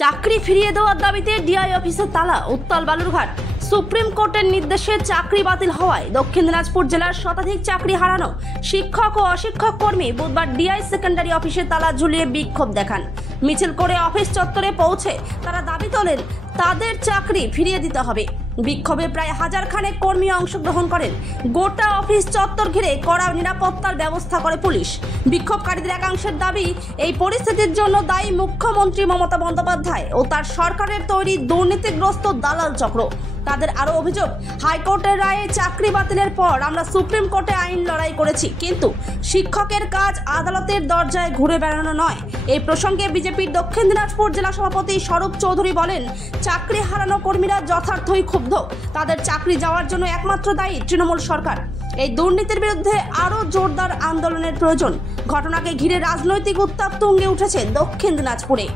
চাকরি ফিরিয়ে দেওয়ার দাবিতে ডিআই অফিসে তালা, উত্তাল বালুরঘাট। সুপ্রিম কোর্টের নির্দেশে চাকরি বাতিল হওয়ায় দক্ষিণ দিনাজপুর জেলার শতাধিক চাকরি হারানো শিক্ষক ও অশিক্ষক কর্মী বুধবার ডিআই সেকেন্ডারি অফিসে তালা ঝুলিয়ে বিক্ষোভ দেখান। মিছিল করে অফিস চত্বরে পৌঁছে তারা দাবি তোলেন তাদের চাকরি ফিরিয়ে দিতে হবে। বিক্ষোভে প্রায় হাজার খানেক কর্মী অংশগ্রহণ করেন। গোটা অফিস চত্বর ঘিরে কড়া নিরাপত্তার ব্যবস্থা করে পুলিশ। বিক্ষোভকারীদের একাংশের দাবি, এই পরিস্থিতির জন্য দায়ী মুখ্যমন্ত্রী মমতা বন্দ্যোপাধ্যায় ও তার সরকারের তৈরি দুর্নীতিগ্রস্ত দালাল চক্র। তাদের আরও অভিযোগ, হাইকোর্টের রায়ে চাকরি বাতিলের পর আমরা সুপ্রিম কোর্টে আইন লড়াই করেছি, কিন্তু শিক্ষকের কাজ আদালতের দরজায় ঘুরে বেড়ানো নয়। এই প্রসঙ্গে বিজেপির দক্ষিণ দিনাজপুর জেলা সভাপতি স্বরূপ চৌধুরী বলেন, চাকরি হারানো কর্মীরা যথার্থই ক্ষুব্ধ। তাদের চাকরি যাওয়ার জন্য একমাত্র দায়ী তৃণমূল সরকার। এই দুর্নীতির বিরুদ্ধে আরও জোরদার আন্দোলনের প্রয়োজন। ঘটনাকে ঘিরে রাজনৈতিক উত্তাপ তুঙ্গে উঠেছে দক্ষিণ দিনাজপুরে।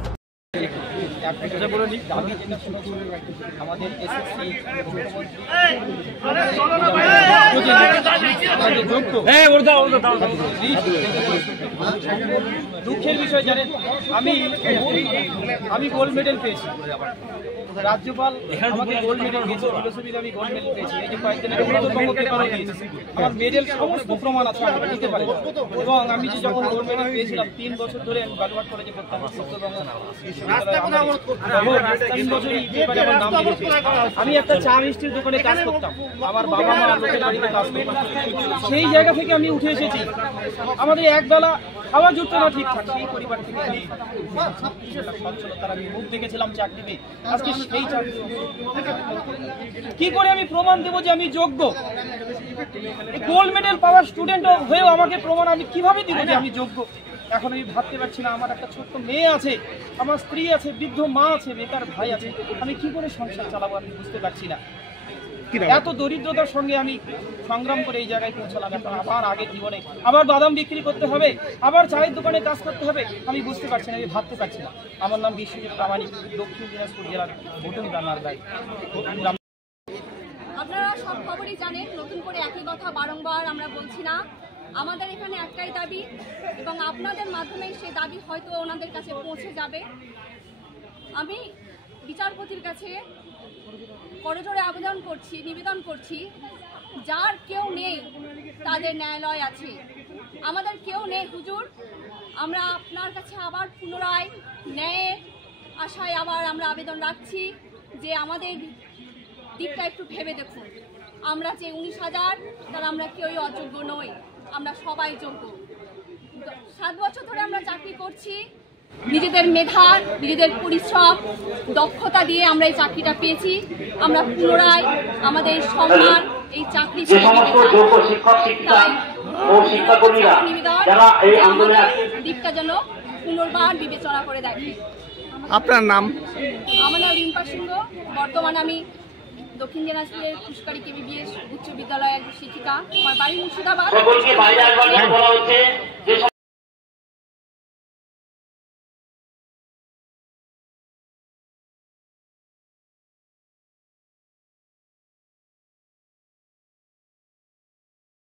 দুঃখের বিষয় জানেন, আমি গোল্ড মেডেল পেয়েছি। রাজ্যপাল আমাকে গোল্ড মেডেল দিয়েছে, ফিলোসফিতে আমি গোল্ড মেডেল পেয়েছি। এই যে কয়েকদিন আগে উত্তরবঙ্গ পেপারও দিয়েছি, আমার মেডেল সমস্ত প্রমাণ আছে, আমাকে দিতে পারে। এবং আমি যে যখন গোল্ড মেডেল পেয়েছিলাম 3 বছর ধরে আমি বালুরঘাট কলেজে পড়তাম, উত্তরবঙ্গ আমি একটা চা মিষ্টির দোকানে কাজ করতাম, আমার বাবা মা লোকের বাড়িতে কাজ করতাম। সেই জায়গা থেকে আমি উঠে এসেছি। আমাদের একবেলা খাওয়া জুটতো না ঠিকঠাক, সেই পরিবার থেকে সচ্ছলতার আমি মুখ দেখেছিলাম চাকরি পেয়ে। আজকে সেই চাকরি কি করে আমি প্রমাণ দেবো যে আমি যোগ্য? গোল্ড মেডেল পাওয়ার স্টুডেন্ট হয়েও আমাকে প্রমাণ আমি কিভাবে দিব যে আমি যোগ্য? এখন আমি ভাবতে পারছি না। আমার একটা ছোট্ট মেয়ে আছে, আমার স্ত্রী আছে, বৃদ্ধ মা আছে, বেকার ভাই আছে, আমি কি করে সংসার চালাবো আমি বুঝতে পারছি না। এত দরিদ্রতার সঙ্গে আমি সংগ্রাম করে এই জায়গায় পৌঁছলাম। এখন আবার আগের জীবনে আবার বাদাম বিক্রি করতে হবে, আবার চায়ের দোকানে কাজ করতে হবে, আমি বুঝতে পারছি না, আমি ভাবতে পারছি না। আমার নাম বিশ্বজিৎ প্রামাণিক, দক্ষিণ দিনাজপুর জেলার ভোটন রান্নার গাই। আপনারা সব খবরই জানেন, নতুন করে একই কথা বারংবার আমরা বলছি না। আমাদের এখানে একটাই দাবি, এবং আপনাদের মাধ্যমে সেই দাবি হয়তো ওনাদের কাছে পৌঁছে যাবে। আমি বিচারপতির কাছে করজোড়ে আবেদন করছি, নিবেদন করছি, যার কেউ নেই তাদের ন্যায়ালয় আছে, আমাদের কেউ নেই হুজুর। আমরা আপনার কাছে আবার পুনরায় ন্যায়ের আশায় আবার আমরা আবেদন রাখছি যে আমাদের দিকটা একটু ভেবে দেখুন। আমরা যে 19,000, তারা আমরা কেউই অযোগ্য নই, আমরা সবাই যোগ্য। 7 বছর ধরে আমরা চাকরি করছি, নিজেদের মেধা, নিজেদের পরিশ্রম, দক্ষতা দিয়ে আমরা এই চাকরিটা পেয়েছি। আমরা পুনরায় আমাদের সম্মান এই চাকরি দিকটা যেন পুনর্বার বিবেচনা করে দেখে। আপনার নাম? আমার নাম রিম্পা সিংহ। বর্তমানে আমি দক্ষিণ দিনাজপুরের পুষ্কারি কেবিবিএস উচ্চ বিদ্যালয়ের শিক্ষিকা। আমার বাড়ি মুর্শিদাবাদ।